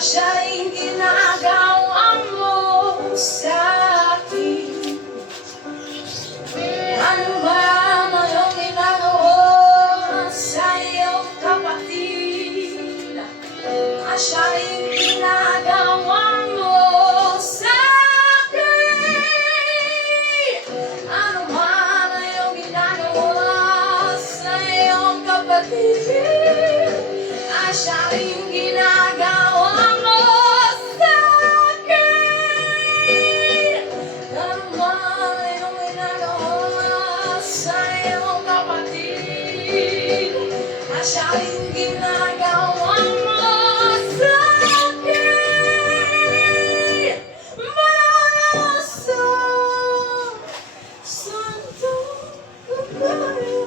Asya'y ginagawa mo sa akin. Ano man ang iyong ginagawa sa iyong kapatid, asya'y ginagawa mo sa akin. Ano man ang iyong ginagawa sa iyong kapatid, asya'y ginagawa mo sa akin. Ano man ang iyong ginagawa sa iyong kapatid, asya'y ginagawa mo sa akin. Manalas sa santo kabayo.